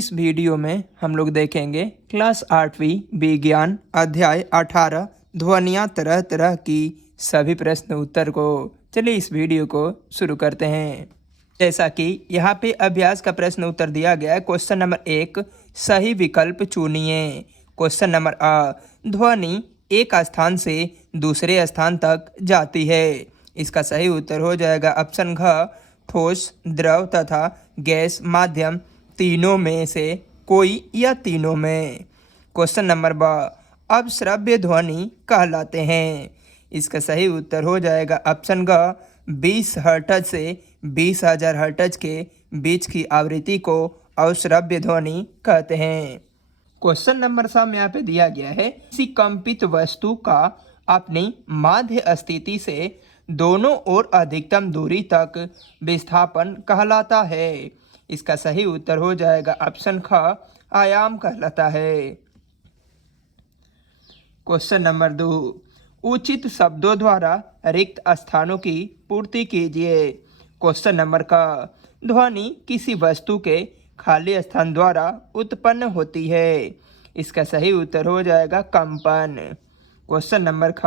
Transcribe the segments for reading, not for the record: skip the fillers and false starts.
इस वीडियो में हम लोग देखेंगे क्लास 8वीं विज्ञान अध्याय 18 ध्वनियाँ तरह तरह की सभी प्रश्न उत्तर को। चलिए इस वीडियो को शुरू करते हैं। जैसा कि यहाँ पे अभ्यास का प्रश्न उत्तर दिया गया है। क्वेश्चन नंबर 1, सही विकल्प चुनिए। क्वेश्चन नंबर अ, ध्वनि एक स्थान से दूसरे स्थान तक जाती है। इसका सही उत्तर हो जाएगा ऑप्शन घ, ठोस, द्रव तथा गैस माध्यम तीनों में से कोई या तीनों में। क्वेश्चन नंबर ब, अब श्रव्य ध्वनि कहलाते हैं। इसका सही उत्तर हो जाएगा ऑप्शन ग, 20 हर्ट्ज से 20,000 हर्ट्ज के बीच की आवृत्ति को अश्रव्य ध्वनि कहते हैं। क्वेश्चन नंबर 7 में यहाँ पे दिया गया है, किसी कंपित वस्तु का अपनी माध्य स्थिति से दोनों ओर अधिकतम दूरी तक विस्थापन कहलाता है। इसका सही उत्तर हो जाएगा ऑप्शन ख, आयाम कहलाता है। क्वेश्चन नंबर 2, उचित शब्दों द्वारा रिक्त स्थानों की पूर्ति कीजिए। क्वेश्चन नंबर क, ध्वनि किसी वस्तु के खाली स्थान द्वारा उत्पन्न होती है। इसका सही उत्तर हो जाएगा कंपन। क्वेश्चन नंबर ख,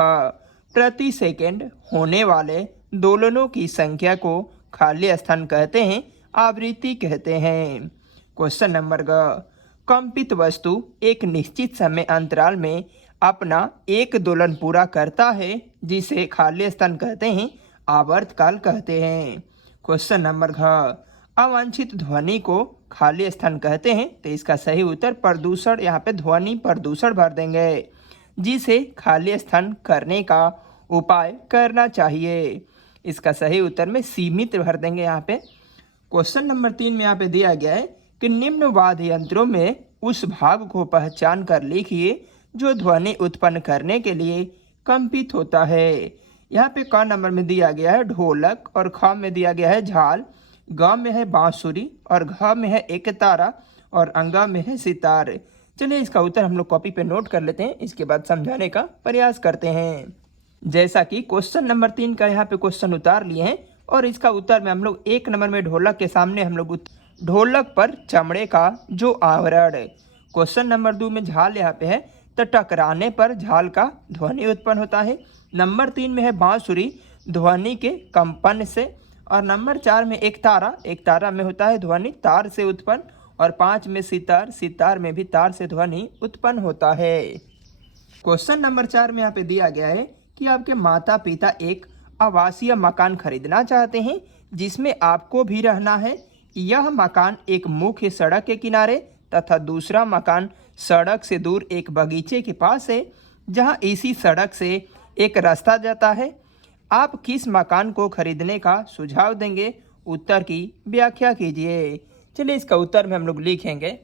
प्रति सेकंड होने वाले दोलनों की संख्या को खाली स्थान कहते हैं, आवृत्ति कहते हैं। क्वेश्चन नंबर ग, कंपित वस्तु एक निश्चित समय अंतराल में अपना एक दोलन पूरा करता है, जिसे खाली स्थान कहते हैं, आवर्तकाल कहते हैं। क्वेश्चन नंबर घ, अवांछित ध्वनि को खाली स्थान कहते हैं, तो इसका सही उत्तर प्रदूषण, यहाँ पे ध्वनि प्रदूषण भर देंगे, जिसे खाली स्थान करने का उपाय करना चाहिए। इसका सही उत्तर में सीमित भर देंगे यहाँ पे। क्वेश्चन नंबर 3 में यहाँ पे दिया गया है कि निम्न वाद्य यंत्रों में उस भाग को पहचान कर लिखिए जो ध्वनि उत्पन्न करने के लिए कंपित होता है। यहाँ पे क नंबर में दिया गया है ढोलक, और ख में दिया गया है झाल, ग में है बांसुरी, और घ में है एकतारा, और अंगा में है सितार। चलिए इसका उत्तर हम लोग कॉपी पे नोट कर लेते हैं, इसके बाद समझाने का प्रयास करते हैं। जैसा कि क्वेश्चन नंबर 3 का यहाँ पे क्वेश्चन उतार लिए हैं, और इसका उत्तर में हम लोग 1 नंबर में ढोलक के सामने हम लोग ढोलक पर चमड़े का जो आवरण। क्वेश्चन नंबर 2 में झाल यहाँ पे है, तो टकराने पर झाल का ध्वनि उत्पन्न होता है। नंबर 3 में है बांसुरी, ध्वनि के कंपन से। और नंबर 4 में एकतारा, एकतारा में होता है ध्वनि तार से उत्पन्न। और 5 में सितार, सितार में भी तार से ध्वनि उत्पन्न होता है। क्वेश्चन नंबर 4 में यहाँ पे दिया गया है कि आपके माता पिता एक आवासीय मकान खरीदना चाहते हैं, जिसमें आपको भी रहना है। यह मकान एक मुख्य सड़क के किनारे तथा दूसरा मकान सड़क से दूर एक बगीचे के पास है, जहां इसी सड़क से एक रास्ता जाता है। आप किस मकान को खरीदने का सुझाव देंगे? उत्तर की व्याख्या कीजिए। चलिए इसका उत्तर में हम लोग लिखेंगे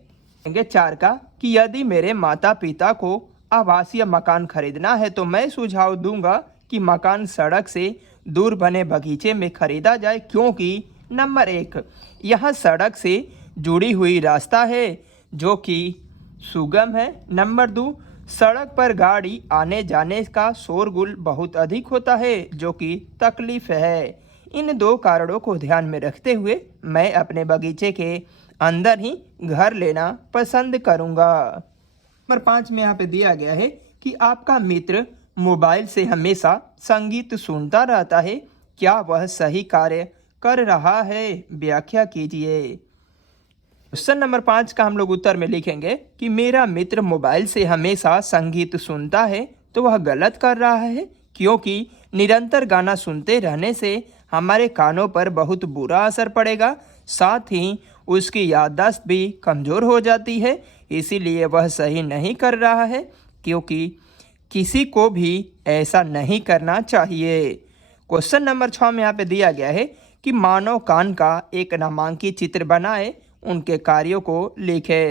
4 का, कि यदि मेरे माता पिता को आवासीय मकान खरीदना है तो मैं सुझाव दूंगा कि मकान सड़क से दूर बने बगीचे में खरीदा जाए, क्योंकि नंबर 1, यह सड़क से जुड़ी हुई रास्ता है जो कि सुगम है। नंबर 2, सड़क पर गाड़ी आने जाने का शोरगुल बहुत अधिक होता है, जो कि तकलीफ है। इन 2 कारणों को ध्यान में रखते हुए मैं अपने बगीचे के अंदर ही घर लेना पसंद करूंगा। नंबर 5 में यहाँ पे दिया गया है कि आपका मित्र मोबाइल से हमेशा संगीत सुनता रहता है, क्या वह सही कार्य कर रहा है? व्याख्या कीजिए। क्वेश्चन नंबर 5 का हम लोग उत्तर में लिखेंगे कि मेरा मित्र मोबाइल से हमेशा संगीत सुनता है, तो वह गलत कर रहा है, क्योंकि निरंतर गाना सुनते रहने से हमारे कानों पर बहुत बुरा असर पड़ेगा, साथ ही उसकी याददाश्त भी कमज़ोर हो जाती है। इसीलिए वह सही नहीं कर रहा है, क्योंकि किसी को भी ऐसा नहीं करना चाहिए। क्वेश्चन नंबर 6 में यहाँ पे दिया गया है कि मानव कान का एक नामांकित चित्र बनाए, उनके कार्यों को लिखे।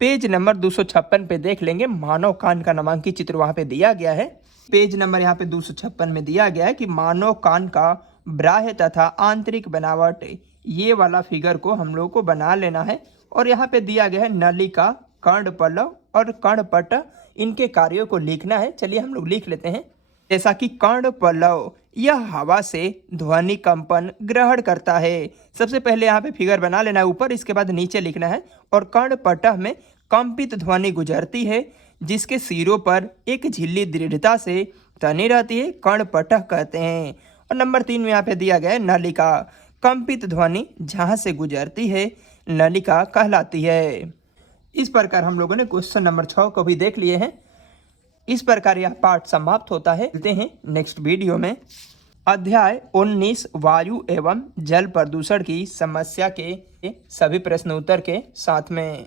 पेज नंबर 256 पे देख लेंगे, मानव कान का नामांकित चित्र वहाँ पे दिया गया है। पेज नंबर यहाँ पे 256 में दिया गया है कि मानव कान का बाह्य तथा आंतरिक बनावट, ये वाला फिगर को हम लोग को बना लेना है। और यहाँ पे दिया गया है नलिका, कर्णपल्लव और कर्णपट, इनके कार्यों को लिखना है। चलिए हम लोग लिख लेते हैं। जैसा कि कर्ण पल्लव, यह हवा से ध्वनि कंपन ग्रहण करता है। सबसे पहले यहाँ पे फिगर बना लेना है ऊपर, इसके बाद नीचे लिखना है। और कर्ण पटह में कंपित ध्वनि गुजरती है, जिसके सिरों पर एक झिल्ली दृढ़ता से तनी रहती है, कर्ण पटह कहते हैं। और नंबर 3 में यहाँ पे दिया गया है नलिका। कंपित ध्वनि जहाँ से गुजरती है नलिका कहलाती है। इस प्रकार हम लोगों ने क्वेश्चन नंबर 6 को भी देख लिए हैं। इस प्रकार यह पाठ समाप्त होता है। मिलते हैं नेक्स्ट वीडियो में। अध्याय 19 वायु एवं जल प्रदूषण की समस्या के सभी प्रश्न उत्तर के साथ में।